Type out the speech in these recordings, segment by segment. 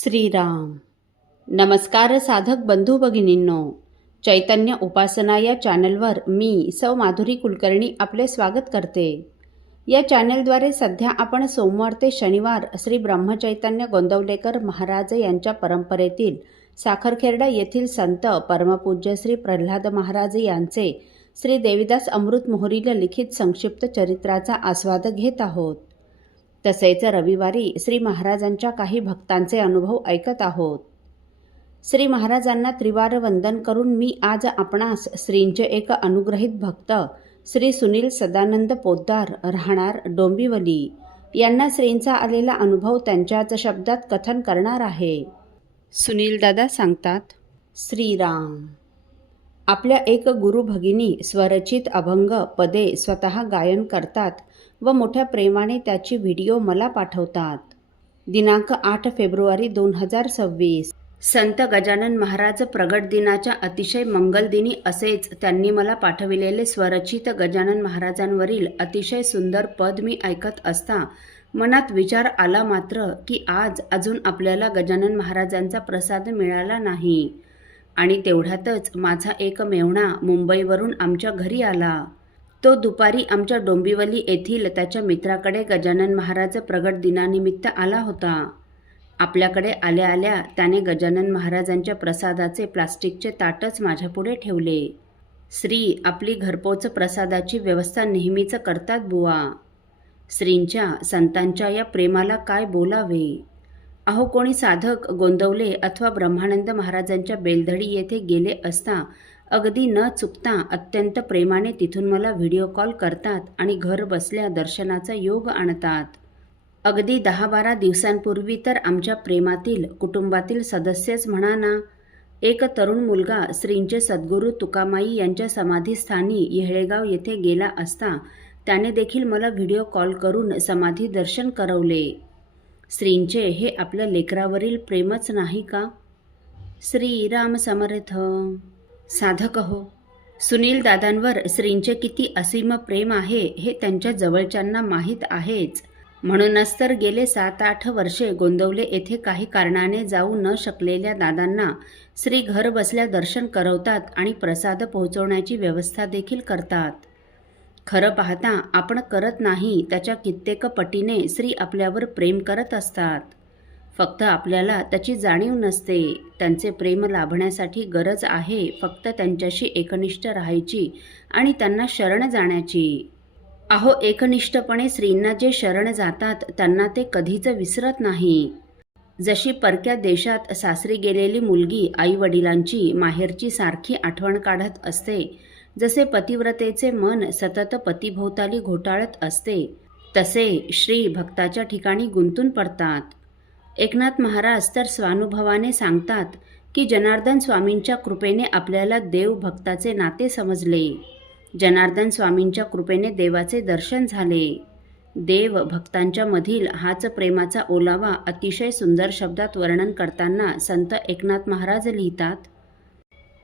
श्रीराम. नमस्कार साधक बंधू भगिनींनो, चैतन्य उपासना या चॅनलवर मी सौ माधुरी कुलकर्णी आपले स्वागत करते. या चॅनलद्वारे सध्या आपण सोमवार ते शनिवार श्री ब्रह्मचैतन्य गोंदवलेकर महाराज यांच्या परंपरेतील साखरखेर्डा येथील संत परमपूज्य श्री प्रल्हाद महाराज यांचे श्री देवीदास अमृत मोहरील लिखित संक्षिप्त चरित्राचा आस्वाद घेत आहोत. तसेच रविवारी श्री महाराजांच्या काही भक्तांचे अनुभव ऐकत आहोत. श्री महाराजांना त्रिवार वंदन करून मी आज आपणास श्रींचे एक अनुग्रहित भक्त श्री सुनील सदानंद पोद्दार राहणार डोंबिवली यांना श्रींचा आलेला अनुभव त्यांच्याच शब्दात कथन करणार आहे. सुनील दादा सांगतात, श्रीराम. आपल्या एक गुरु भगिनी स्वरचित अभंग पदे स्वतः गायन करतात व मोठ्या प्रेमाने त्याची व्हिडिओ मला पाठवतात. दिनांक 8 फेब्रुवारी 2026 संत गजानन महाराज प्रगट दिनाच्या अतिशय मंगलदिनी असेच त्यांनी मला पाठविलेले स्वरचित गजानन महाराजांवरील अतिशय सुंदर पद मी ऐकत असता मनात विचार आला मात्र की आज अजून आपल्याला गजानन महाराजांचा प्रसाद मिळाला नाही. आणि तेवढ्यातच माझा एक मेव्हणा मुंबईवरून आमच्या घरी आला. तो दुपारी आमच्या डोंबिवली येथील त्याच्या मित्राकडे गजानन महाराज प्रगट दिनानिमित्त आला होता. आपल्याकडे आल्या आल्या त्याने गजानन महाराजांच्या प्रसादाचे प्लास्टिकचे ताटच माझ्यापुढे ठेवले. श्री आपली घरपोच प्रसादाची व्यवस्था नेहमीच करतात बुवा. श्रींच्या संतांच्या या प्रेमाला काय बोलावे. अहो, कोणी साधक गोंदवले अथवा ब्रह्मानंद महाराजांच्या बेलधडी येथे गेले असता अगदी न चुकता अत्यंत प्रेमाने तिथून मला व्हिडिओ कॉल करतात आणि घर बसल्या दर्शनाचा योग आणतात. अगदी 10-12 दिवसांपूर्वी तर आमच्या प्रेमातील कुटुंबातील सदस्यच म्हणा ना, एक तरुण मुलगा श्रींचे सद्गुरू तुकामाई यांच्या समाधीस्थानी येहळेगाव येथे गेला असता त्याने देखील मला व्हिडिओ कॉल करून समाधी दर्शन करवले. श्रींचे हे आपल्या लेकरावरील प्रेमच नाही का? श्रीराम समर्थ. साधक हो, सुनील दादांवर श्रींचे किती असीम प्रेम आहे हे त्यांच्या जवळच्यांना माहीत आहेच. म्हणूनच तर गेले 7-8 वर्षे गोंदवले येथे काही कारणाने जाऊ न शकलेल्या दादांना श्री घर बसल्या दर्शन करवतात आणि प्रसाद पोहोचवण्याची व्यवस्था देखील करतात. खरं पाहता आपण करत नाही त्याच्या कित्येक पटीने श्री आपल्यावर प्रेम करत असतात. फक्त आपल्याला त्याची जाणीव नसते. त्यांचे प्रेम लाभण्यासाठी गरज आहे फक्त त्यांच्याशी एकनिष्ठ राहायची आणि त्यांना शरण जाण्याची. अहो, एकनिष्ठपणे श्रींना जे शरण जातात त्यांना ते कधीच विसरत नाही. जशी परक्या देशात सासरी गेलेली मुलगी आई वडिलांची माहेरची सारखी आठवण काढत असते, जसे पतिव्रतेचे मन सतत पतीभोवताली घोटाळत असते, तसे श्री भक्ताच्या ठिकाणी गुंतून पडतात. एकनाथ महाराज तर स्वानुभवाने सांगतात की जनार्दन स्वामींच्या कृपेने आपल्याला देव भक्ताचे नाते समजले. जनार्दन स्वामींच्या कृपेने देवाचे दर्शन झाले. देव भक्तांच्या मधील हाच प्रेमाचा ओलावा अतिशय सुंदर शब्दात वर्णन करताना संत एकनाथ महाराज लिहितात,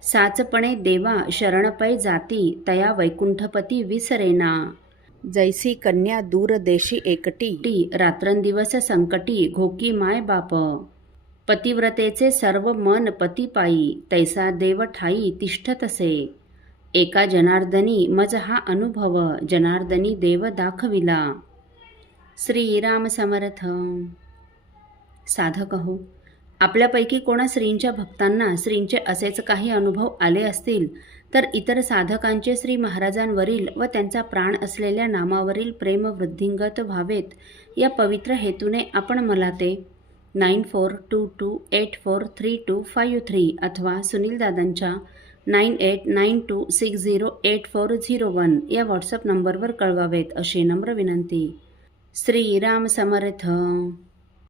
साचपणे देवा शरणपै जाती तया वैकुंठपती विसरेना. जैसी कन्या दूर देशी एकटी रात्रंदिवस संकटी घोकी माय बाप. पतिव्रतेचे सर्व मन पती पायी तैसा देव ठाई तिष्ठतसे. एका जनार्दनी मज हा अनुभव जनार्दनी देव दाखविला. श्रीराम समर्थ. साधक हो, आपल्यापैकी कोणा श्रींच्या भक्तांना श्रींचे असेच काही अनुभव आले असतील तर इतर साधकांचे श्री महाराजांवरील व त्यांचा प्राण असलेल्या नामावरील प्रेम वृद्धिंगत व्हावेत या पवित्र हेतूने आपण मला ते 9422843253 अथवा सुनील दादांच्या 9892608401 या व्हॉट्सअप नंबरवर कळवावेत अशी नम्र विनंती. श्रीराम समर्थ.